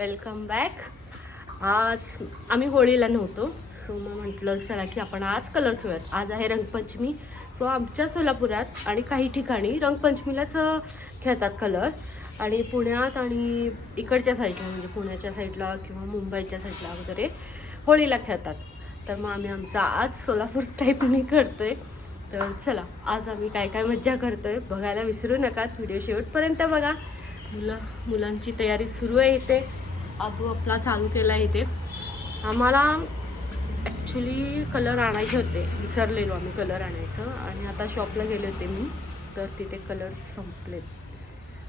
Welcome back. आज आम्ही होळीला नव्हतो, सो मग म्हटलं चला की आपण आज कलर खेळूयात. आज आहे रंगपंचमी. सो आमच्या सोलापुरात आणि काही ठिकाणी रंगपंचमीलाच खेळतात कलर, आणि पुण्यात आणि इकडच्या साईडला म्हणजे पुण्याच्या साईडला किंवा मुंबईच्या साईडला वगैरे होळीला खेळतात. तर मग आम्ही आमचा आज सोलापूर टाईपनी करतोय. तर चला आज आम्ही काय काय मज्जा करतोय बघायला विसरू नका. व्हिडिओ शेवटपर्यंत बघा. मुलांची तयारी सुरू आहे इथे. आदू आपला चालू केला आहे इथे. आम्हाला ॲक्च्युली कलर आणायचे होते, विसरलेलो आम्ही कलर आणायचं, आणि आता शॉपला गेले होते मी, तर तिथे कलर संपलेत.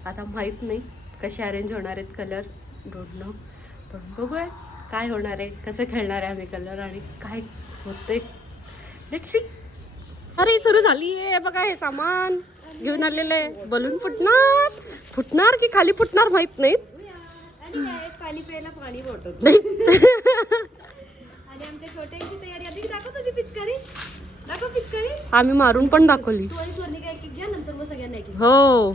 आता माहीत नाही कसे अरेंज होणार आहेत कलर, डोंट नो, पण बघूया काय होणार आहे, कसं खेळणार आहे आम्ही कलर आणि काय होतंय. Let's see. अरे सुरू झाली आहे बघा. हे सामान घेऊन आलेले. बलून फुटणार की खाली फुटणार माहित नाही. पाणी प्यायला पाणी बॉटल आणि आमच्या छोट्यांची तयारी. आधी दाखव तुझी पिचकारी, दाखव पिचकारी. आम्ही मारून पण दाखवली. तू आणि सोनी काय घ्या, नंतर मग सगळ्यांना एक हो.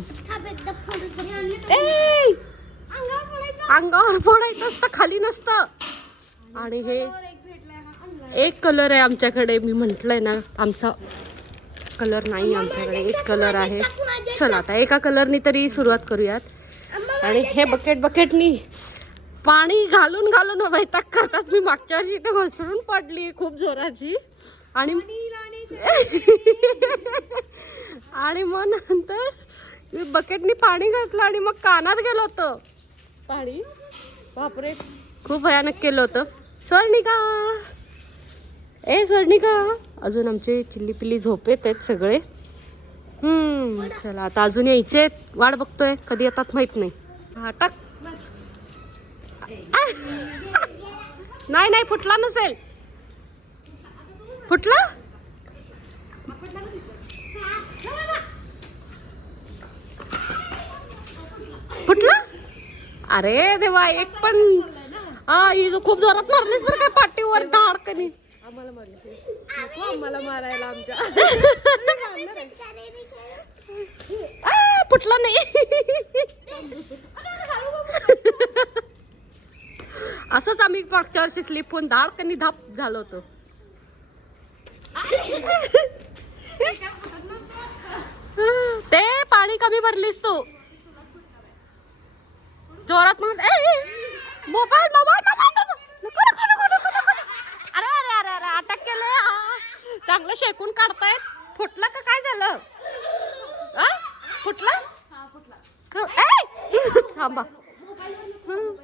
अंगावर फोडायचं असतं, खाली नसतं. आणि हे एक कलर आहे आमच्याकडे. मी म्हटलंय ना आमचा कलर नाही, आमच्याकडे एक कलर आहे. चला आता एका कलरनी तरी सुरुवात करूयात. आणि हे बकेटनी पाणी घालून घालून वैताग करतात. मी मागच्या वर्षी इथे घसरून पडली खूप जोराची, आणि आणि मग नंतर बकेटनी पाणी घातलं आणि मग कानात गेलं होतं पाणी. बापरे, खूप भयानक केलं होतं. स्वर्णिका, ए स्वर्णिका, अजून आमचे चिल्ली पिल्ली झोपेत आहेत सगळे. चला आता अजून यायचे, वाट बघतोय कधी येतात माहित नाही. हा टाक. नाही फुटला नसेल. फुटला फुटला. अरे देवा, एक पण. हा ही जो खूप जोरात मारलीस बरं काय पाठीवर धाडकनी. आम्हाला मारली, आम्हाला मारायला आमच्या. फुटला नाही. असंच आम्ही मागच्या वर्षी स्लिप होऊन धाडकनी धाप झालो होतो. ते पाणी कमी भरलीस तू जोरात म्हणून. मोबाईल अरे अरे अरे अरे अटॅक केलं. चांगलं शेकून काढतायत. फुटलं का काय झालं? फुटलं. थांबा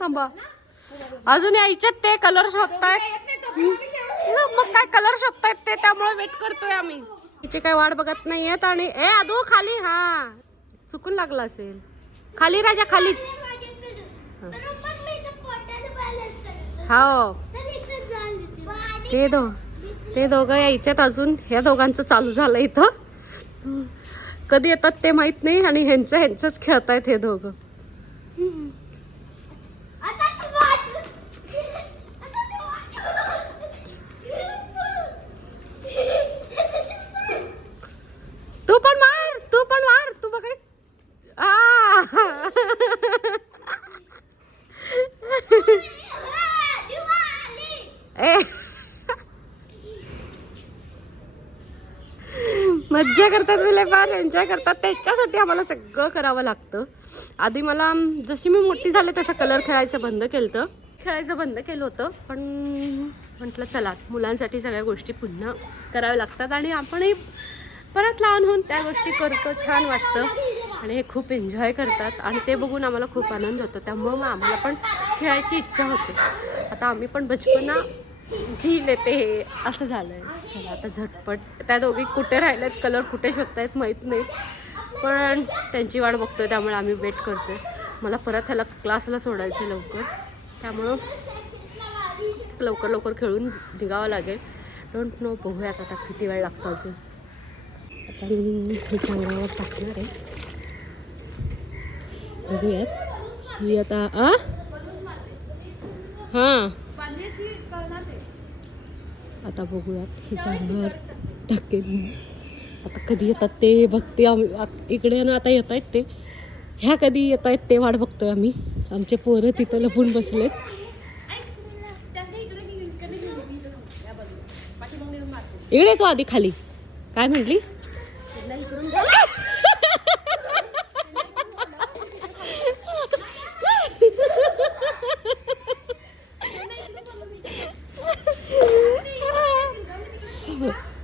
थांबा, अजून यायच्यात ते कलर शोधतायत. मग काय कलर शोधतायत ते, त्यामुळे वेट करतोय आम्ही. तिची काय वाट बघत नाहीयेत. आणि आदू खाली. हा चुकून लागला असेल. खाली राजा, खालीच. हो ते दोघं यायच्यात अजून. ह्या दोघांचं चालू झालं इथं. कधी येतात ते माहित नाही. आणि ह्यांचंच खेळतायत हे दोघं. तू पण मार तू बघ. मज्जा करतात, तुला फार एन्जॉय करतात. त्याच्यासाठी आम्हाला सगळं करावं लागतं. आधी मला जशी मी मोठी झाले तसं कलर खेळायचं बंद केलं होतं. पण म्हटलं चला मुलांसाठी सगळ्या गोष्टी पुन्हा कराव्या लागतात, आणि आपणही परत लहान होऊन त्या गोष्टी करतो. छान वाटतं आणि हे खूप एन्जॉय करतात, आणि ते बघून आम्हाला खूप आनंद होतो. त्यामुळं मग आम्हाला पण खेळायची इच्छा होते. आता आम्ही पण बचपना झील येते हे असं झालं आहे. चला आता झटपट. त्या दोघी कुठे राहिल्यात, कलर कुठे शोधतायत माहीत नाही, पण त्यांची वाट बघतोय. त्यामुळे आम्ही वेट करतोय. मला परत ह्याला क्लासला सोडायचं लवकर, त्यामुळं लवकर खेळून निघावं लागेल. डोंट नो, बघूयात आता किती वेळ लागतो अजून. आता मी चांगल्यावर टाकणार आहे. बघूयात आता. हां आता बघूयात हे चांगल्यावर टाकेल. आता कधी येतात ते बघते आम्ही. इकडे ना आता येत आहेत ते. ह्या कधी येत आहेत ते वाट बघतोय आम्ही. आमचे पोरं तिथं लपून बसलेत. इकडे तो आधी खाली. काय म्हटली?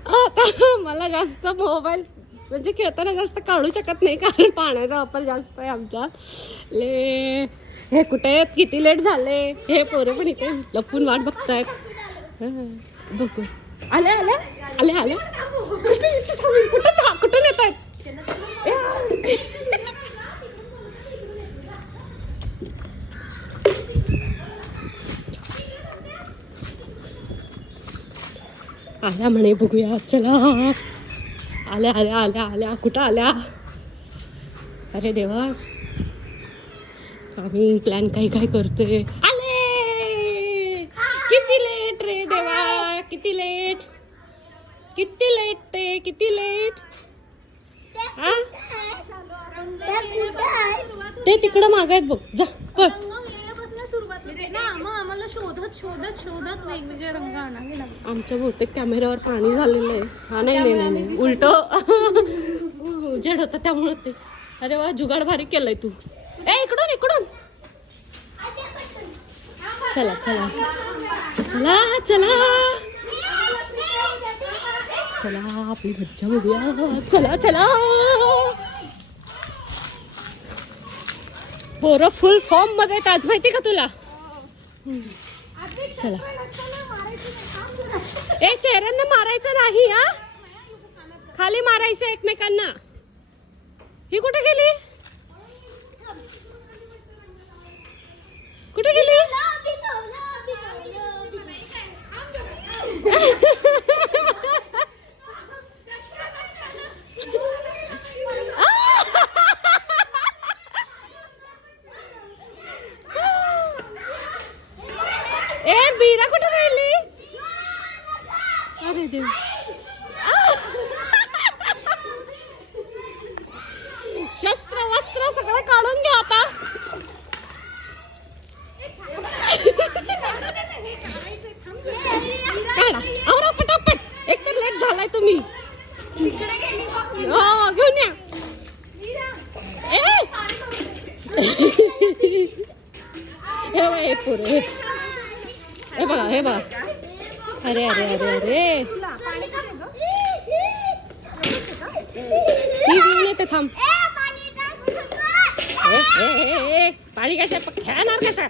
आता मला जास्त मोबाईल म्हणजे खेळताना जास्त काढू शकत नाही कारण पाण्याचा वापर जास्त आहे आमच्यात. हे कुठे आहेत? किती लेट झाले? हे पोरं पण इथे लपून वाट बघतायत. बघू आले आले आले आले. कुठून येत आहेत? आल्या म्हणे बघूया चला. आल्या आल्या आल्या आल्या कुठं आल्या? अरे देवा आम्ही प्लॅन काही काय करतोय. आले किती लेट रे देवा किती लेट ते किती लेट. हा ते तिकडं मागायत बघ जा पळ. आम्हाला शोधत शोधत शोधत वेगवेगळे रंग आणावे लागले. आमच्या बहुतेक कॅमेऱ्यावर पाणी झालेलं आहे. हा नाही नाही नाही उलट उजेड होता त्यामुळे ते. अरे वा जुगाड भारी केलंय तू. इकडून इकडून चला चला चला चला चला आपली मज्जा बघूया. चला चला पोरं फुल फॉर्म मध्ये आहेत आज माहिती का तुला? चला चेहऱ्यांना मारायचं नाही हा. खाली मारायचं एकमेकांना. ही कुठे गेली? कुठे गेली? बीरा कुठे राहिली? अरे देव शस्त्र वस्त्र सगळं काढून घ्या आता. काढा आवरा पटापट. एक तर लेट झालाय तुम्ही. हो घेऊन या. हे पुरे हे बघा हे बघा. अरे अरे अरे अरे ती घेऊन येते थांब. पाणी कसं खेळणार कसं?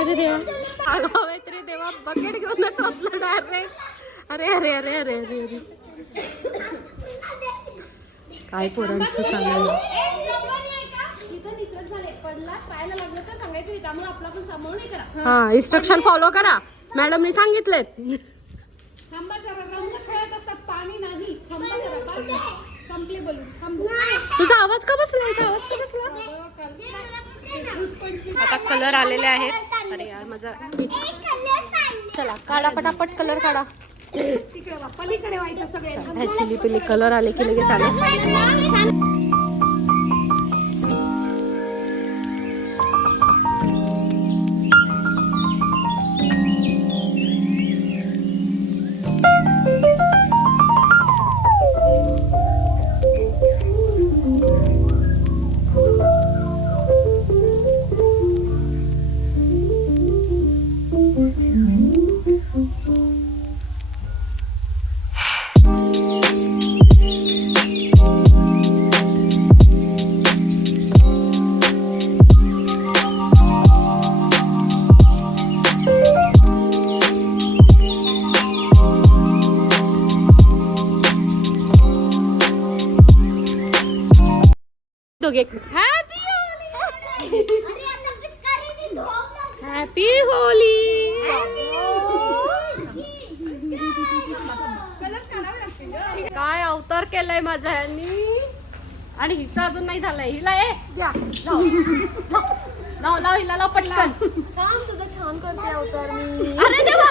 अरे देवा आगाव तरी देवा बकेट घेऊनच होतलं डायरेक्ट. अरे अरे अरे अरे अरे अरे काय पोरांचं चाललंय. हा इन्स्ट्रक्शन फॉलो करा. मॅडमने सांगितलेत. तुझा आवाज का बसला? आवाज का बसला? आता कलर आलेले आहेत. अरे यार माझा. चला काढा पटापट कलर काढा. पलीकडे व्हायचं सगळे. ऍक्च्युली पहिले कलर आले की लगेच आले. Happy Holy. काय अवतार केलाय माझा ह्यांनी. आणि हिचा अजून नाही झालाय. हिला लाव लाव हिला लाव पटकन. काम तुझं छान करते अवतार मी. अरे देवा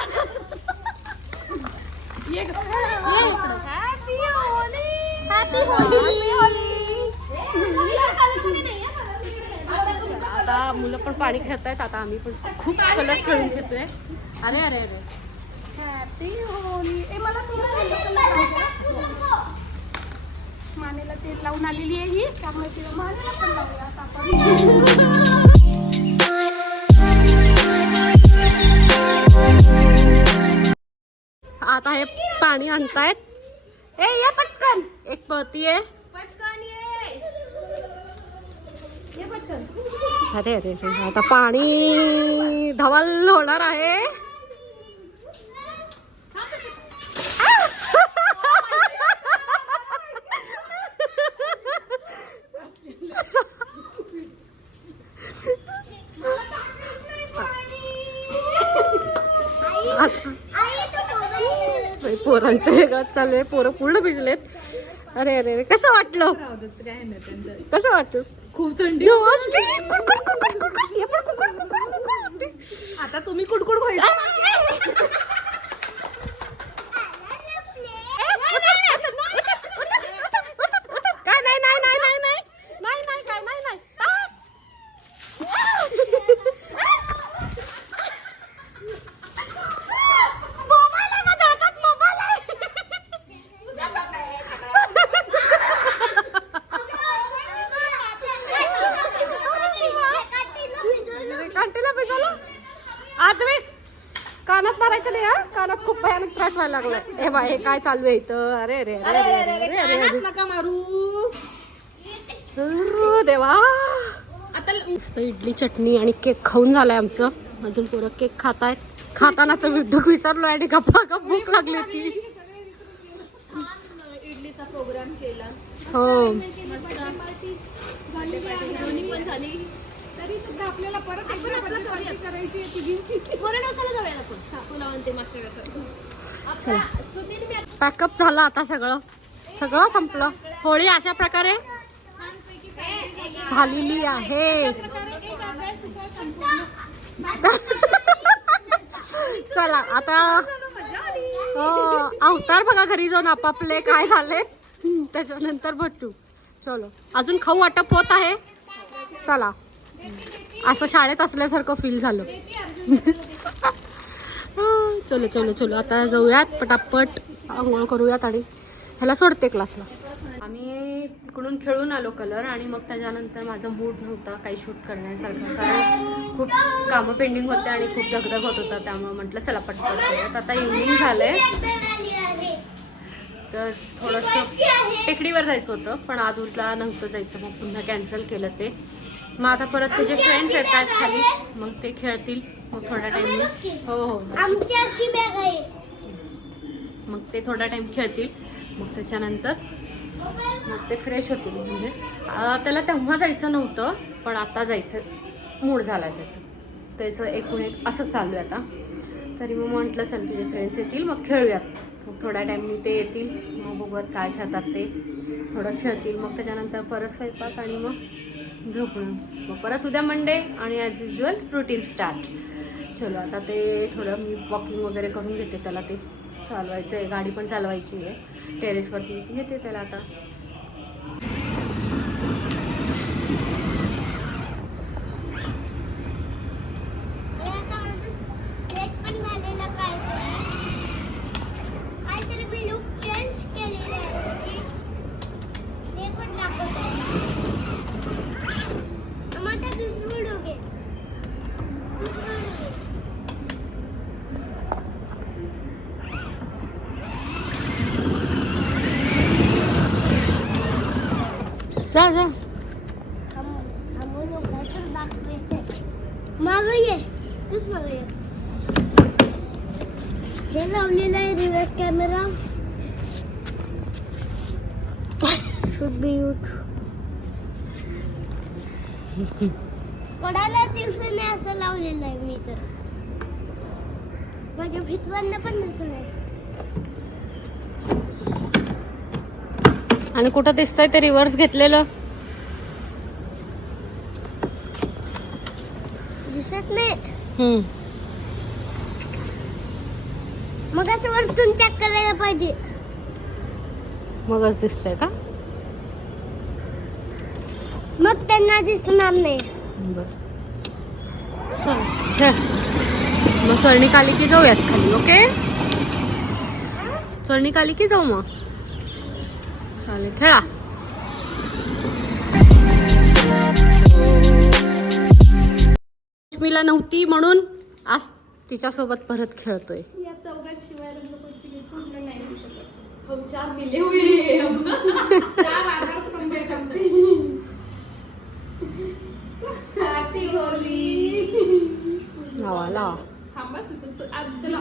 हॅपी होली. Happy Holy. पण पाणी खेळतायत. आता आम्ही पण खूप कलर खेळून घेतोय. अरे अरे अरे हॅपी होली. ए मला मानेला तेल लावून आलेली आहे ही, त्यामुळे तिला मानेला पण लावूया आता आपण. आता हे पाणी आणतायत. ए ये पटकन, एक पळती आहे. पटकन ये पटकन. अरे अरे अरे आता पाणी धवल होणार आहे. पोरांचं वेगळंच चालू आहे. पोरं पूर्ण भिजलेत. अरे अरे अरे कसं वाटलं? कसं वाटलं? खूप थंडी. आता तुम्ही कुडकुड व्हायचं. काय नाही नाही नाही नाही नाही नाही नाही काय नाही नाही. कांटीला भिजवलं आदमी. कानात मारायचं नाही हा. कानात खूप भयानक त्रास व्हायला लागलाय. हे बाय हे काय चालू आहे इथं? अरे अरे अरे अरे अरे अरे अरे नका मारू. देवा. आता मस्त इडली चटणी आणि केक खाऊन झालाय आमचं. अजून पोरं केक खातायत. खातानाच दुःख विसरलो आणि गप्पा गप भूक लागली होती. इडलीचा प्रोग्राम केला. हो दोन्ही पण झाली. तरी सुद्धा आपल्याला परत पार्टी करायची आहे तिघी. वरडोसाला जाऊया आपण. तुला म्हणते मागच्या वेळेस. पॅकअप झालं आता. सगळं सगळं संपलं. होळी अशा प्रकारे झालेली आहे. चला आता अवतार बघा घरी जाऊन आपापले काय झाले त्याच्यानंतर भेटू. चलो अजून खाऊ वाटप होत आहे. चला असं शाळेत असल्यासारखं फील झालं. चलो चलो चलो आता जाऊयात पटापट. आंघोळ करूयात आणि ह्याला सोडते क्लासला. आम्ही तिकडून खेळून आलो कलर आणि मग त्याच्यानंतर माझा मूड नव्हता काही शूट करण्यासारखं, कारण खूप कामं पेंडिंग होते आणि खूप धगधग होत होता. त्यामुळे म्हटलं चला पटकन करूयात. आता इव्हनिंग झालंय तर थोडंसं टेकडीवर जायचं होतं पण आदूला नव्हतं जायचं. मग पुन्हा कॅन्सल केलं ते. मग आता परत त्याचे फ्रेंड्स येतात खाली. मग ते खेळतील. मग थोडा टाइम हो हो मग ते थोडा टाइम खेळतील. मग त्याच्यानंतर मग ते फ्रेश होतील. म्हणजे त्याला तेव्हा जायचं नव्हतं पण आता जायचं मूड झाला त्याचं एकूण एक असं चालू आहे आता. तरी मग म्हटलं चल तुझे फ्रेंड्स येतील मग खेळूयात. मग थोड्या टाईमनी ते येतील. मग बघूयात काय खेळतात ते. थोडं खेळतील मग त्याच्यानंतर परत स्वयंपाक आणि मग झोपणं. मग परत उद्या मंडे आणि ॲज युजल रुटीन स्टार्ट. चलो आता ते थोडं मी वॉकिंग वगैरे करून घेते. त्याला ते चालवायचं आहे. गाडी पण चालवायची आहे. टेरेसवरती घेते त्याला आता. जा जा माग ये तूच माग ये. हे लावलेलं आहे reverse camera. Should be used. कोणाला दिवसाने असं लावलेलं आहे मी तर. माझ्या मित्रांना पण दिसत नाही. आणि कुठं दिसतंय ते रिव्हर्स घेतलेलं? दिसत नाही. मग असं वरतून चेक करायला पाहिजे. मगच दिसतंय का? मग त्यांना दिसणार नाही. बरं मग सरणी काली की जाऊयात खाली. ओके, सरणी काली की जाऊ मग. चालेल, खेळा. लक्ष्मीला नव्हती म्हणून आज तिच्यासोबत परत खेळतोय. या चौघात शिवाय रंगपंचमी पूर्ण नाही होऊ शकत. हम 4 मिले हुए हम. 4 आधारस्तंभ आहेत आमचे. Happy Holy. लावा लावा. थांबा तुझं आज तुला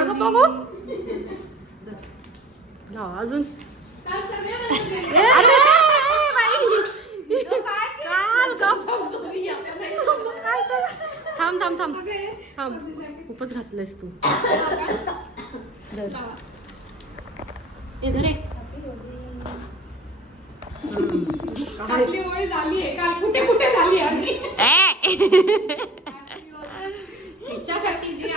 अगं बघू. लावा अजून. थांब थांब थांब थांब. खूपच घातलंयस तू. आपली होळी झाली आहे काल कुठे कुठे झाली आम्ही हिच्यासाठी जी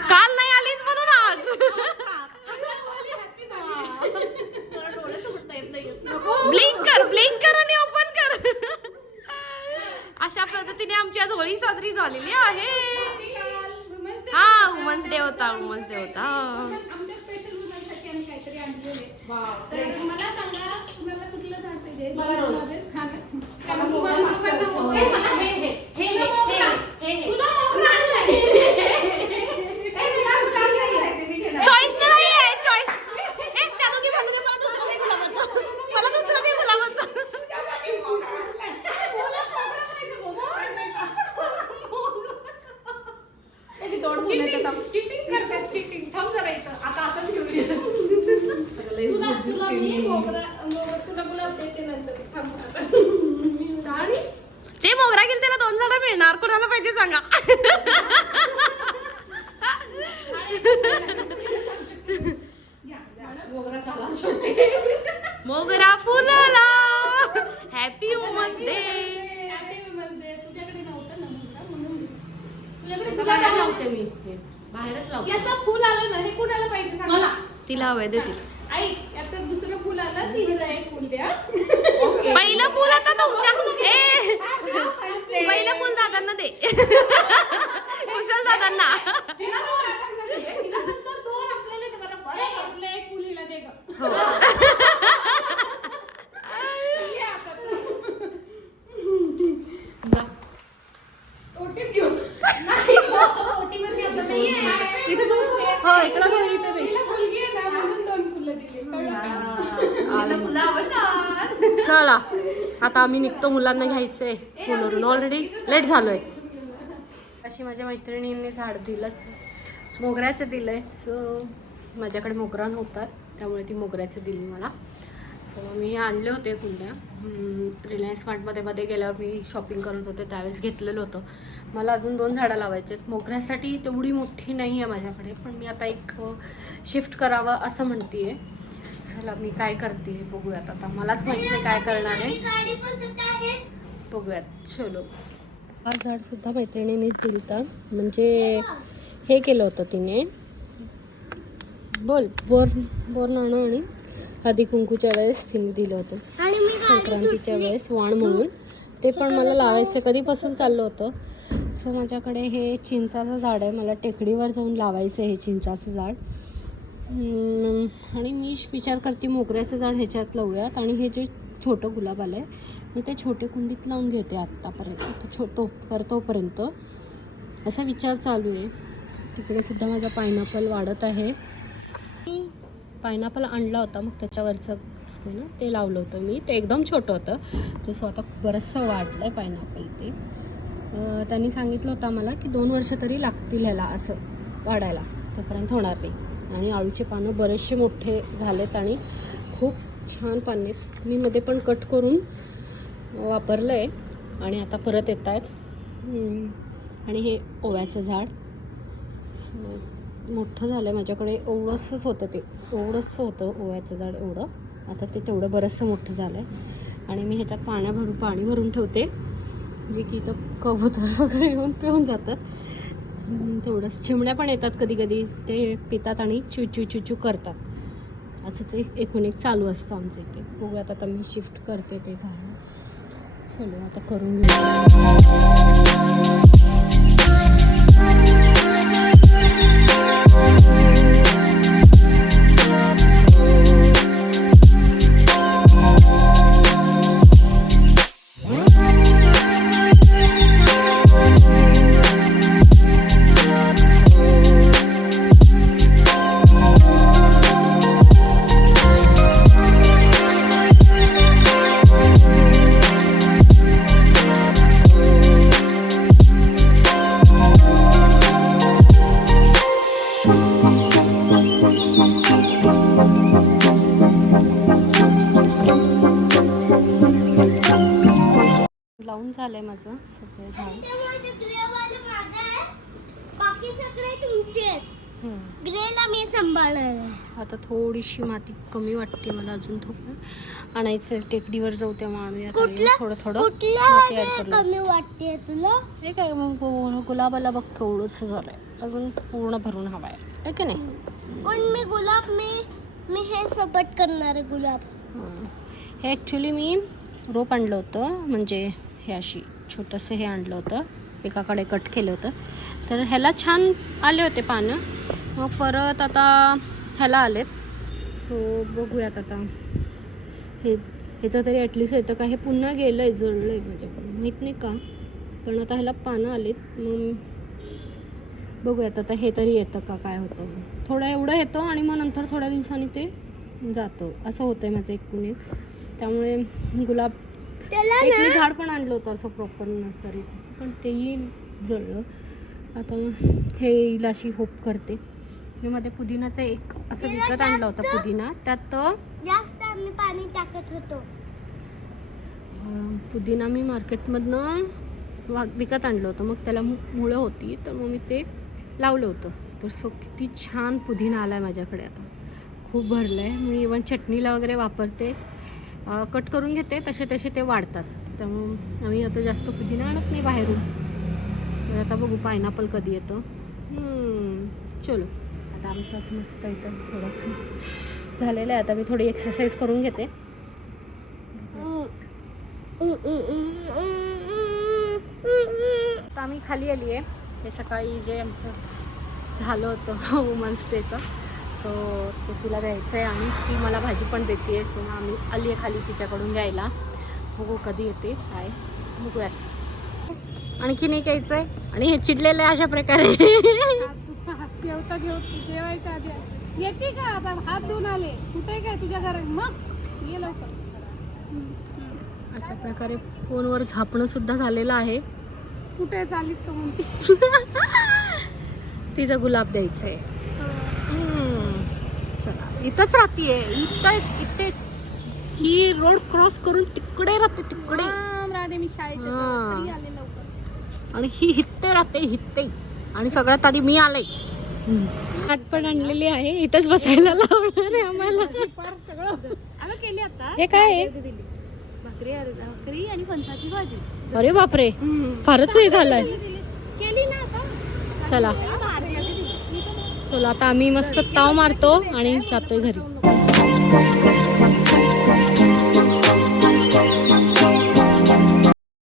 काल नाही आलीच म्हणून आज. ब्लिंक कर आणि ओपन कर. अशा पद्धतीने आमची आज होळी साजरी झालेली आहे. हा, वुमन्स डे होता. आमच्या स्पेशल वुमन्ससाठी आम्ही काहीतरी आणलेले. तर मला सांगा तुम्हाला कुठलं झाड पाहिजे. मला रोज. कारण तुम्हाला मला चॉईस नाही आहे. चॉईस त्या दोघी म्हणू दे. मला दुसरं नाही गुलाबाचं. चिटिंग करतात. चिटिंग थांब जरा इथं. आता असं ठेवूया. तुला मी तुला गुलाब देते नंतर. थांब आता. आणि जे मोगरा घेईल त्याला 2 झाडं मिळणार. कोणाला पाहिजे सांगा. मोगरा फुलला. Happy women's day. तुझ्याकडे नव्हतं ना मोगरा म्हणून बाहेर लावते मी. बाहेरच लावते. याचं फुल आलं ना हे कुणाला पाहिजे सांग मला. तिला हवंय देतील. ऐक याचं दुसरं फुल आलं ती हिला एक फुल द्या. पहिलं फुल आता तुमच्या. पहिलं फुल दादांना दे. कुशल दादांना. नंतर 2 असलेले ते मला बरं वाटलं. एक फुल हिला दे ग. चला आता आम्ही निघतो. मुलांना घ्यायचंय स्कूलवरून. ऑलरेडी लेट झालोय. अशी माझ्या मैत्रिणींनी झाड दिलंच. मोगऱ्याचं दिलंय. सो माझ्याकडे मोगरा नव्हता त्यामुळे ती मोगऱ्याचं दिली मला. सो मी आणले होते कुंड्या. रिलायन्स मार्टमध्ये गेल्यावर मी शॉपिंग करत होते त्यावेळेस घेतलेलं होतं. मला अजून 2 झाडं लावायचे आहेत. मोगऱ्यासाठी तेवढी मोठी नाही आहे माझ्याकडे, पण मी आता एक शिफ्ट करावं असं म्हणते आहे. चला मी काय करते बघूयात. आता मलाच माहिती नाही काय करणार आहे. बघूयात. चलो. हा झाडसुद्धा मैत्रिणीनेच दिलं. म्हणजे हे केलं होतं तिने. बोर नाणं आणि आधी कुंकूच्या वेळेस तिने दिलं होतं. संक्रांतीच्या वेळेस वाण म्हणून. ते पण मला लावायचं कधीपासून चाललं होतं. सो माझ्याकडे हे चिंचाचं झाड आहे. मला टेकडीवर जाऊन लावायचं आहे हे चिंचाचं झाड. आणि मी विचार करते मोगऱ्याचं झाड ह्याच्यात लावूयात. आणि हे जे छोटं गुलाब आलं आहे मी ते छोटे कुंडीत लावून घेते आत्तापर्यंत. तोपर्यंत असा विचार चालू आहे. तिकडे सुद्धा माझा पायनॅपल वाढत आहे. पायनॅपल आणला होता मग त्याच्यावरचं असतं ना ते लावलं होतं मी. ते एकदम छोटं होतं. ते स्वतः बरंचसं वाढलं आहे पायनॅपल. ते त्यांनी सांगितलं होतं मला की 2 वर्ष तरी लागतील ह्याला असं वाढायला. तोपर्यंत होणार नाही. आणि आळूचे पानं बरेचसे मोठे झालेत आणि खूप छान पानं आहेत. मी मध्ये पण कट करून वापरलं आहे आणि आता परत येत आहेत. आणि हे ओव्याचं झाड मोठं झालं आहे. माझ्याकडे एवढंसंच होतं. ते एवढंसं होतं ओव्याचं झाड एवढं. आता ते तेवढं बरंचसं मोठं झालं आहे. आणि मी ह्याच्यात पाणी भरून ठेवते जे की इथं कबूतर वगैरे येऊन पिऊन जातात. थोडंसं चिमण्या पण येतात कधी कधी, ते पितात आणि चुचू चुचू करतात. असं ते एकूण एक चालू असतं आमचं इथे. बघूयात आता मी शिफ्ट करते ते झाडं. चलो आता करून लावून झालंय माझं सगळं झाड. बाकी सगळे तुमचे आहेत. ग्रेला मी सांभाळणार आहे. आता थोडीशी माती कमी वाटते मला, अजून थोडं आणायचं. टेकडीवर जाऊ तेव्हा आणूया. थोडं थोडं माती ऍड करू. कमी वाटते तुला? हे काय मग गुलाबाला बघ केवढंच झालंय, अजून पूर्ण भरून हवाय आहे की नाही. पण मी गुलाब मी हे सोबत करणार आहे गुलाब. हे ॲक्च्युली मी रोप आणलं होतं, म्हणजे हे अशी छोटंसं हे आणलं होतं, एकाकडे कट केलं होतं. तर ह्याला छान आले होते पानं, मग परत आता ह्याला आलेत. सो बघूयात आता हे ह्याचं तरी ॲटलिस्ट येतं का. हे पुन्हा गेलं आहे, जळलं आहे माझ्याकडून, माहीत नाही का, पण आता ह्याला पानं आलेत. मग बघूयात आता हे तरी येतं का, काय होतं. थोडं एवढं येतं आणि मग नंतर थोड्या दिवसांनी ते जातं. असं होतं आहे माझं एकूण एक. त्यामुळे गुलाब एक मी झाड पण आणलं होतं असं प्रॉपर नर्सरीत, पण तेही जळलं. आता हे येईल अशी होप करते. मी मध्ये पुदिनाचं एक असं विकत आणलं होतं पुदिना. त्यात जास्त आम्ही पाणी टाकत होतो. पुदिना मी मार्केटमधनं विकत आणलं होतं, मग त्याला मुळं होती, तर मग मी ते लावलं होतं. तर किती छान पुदिना आला आहे माझ्याकडे. आता खूप भरलं आहे. मी इवन चटणीला वगैरे वापरते, कट करून घेते, तसे ते वाढतात. त्यामुळे आम्ही आता जास्त पुदिना आणत नाही बाहेरून. तर आता बघू पायनॅपल कधी येतं. चलो आता आमचं असं मस्त इथं थोडंसं झालेलं आहे. आता मी थोडी एक्सरसाइज करून घेते. आता आम्ही खाली आली आहे. हे सकाळी जे आमचं झालं होतं वुमन्स डेचं, सो ते तिला द्यायचं आहे आणि ती मला भाजी पण देते आहे. सो आम्ही आली आहे खाली तिच्याकडून घ्यायला. बघू कधी येते काय, बघूयात. आणखीन एक यायचं आहे आणि हे चिडलेलं आहे अशा प्रकारे. जेवायच्या आधी येते का, आता हात धुवून आले, कुठे काय तुझ्या घरात, मग ये लवकर. अशा प्रकारे फोनवर झापणं सुद्धा झालेलं आहे. कुठे चालीस का म्हणते. तिचं गुलाब द्यायचं आहे. चला इथंच राहतीये, इथेच. ही रोड क्रॉस करून तिकडे राहते, तिकडे. राहते मी शाळेच्या जवळ, तरी आले लवकर. आणि ही हित्ते राहते, हित्ते. आणि सगळ्यात आधी मी आले. आठपण आणलेली आहे, इथंच बसायला लावणार आहे आम्हाला. सगळं अगं केली आता. हे काय आहे? भाकरी आणि फणसाची भाजी. अरे बापरे, फारच हे झालंय. केली ना आता. चला चला आता आम्ही मस्त ताव मारतो आणि जातोय घरी.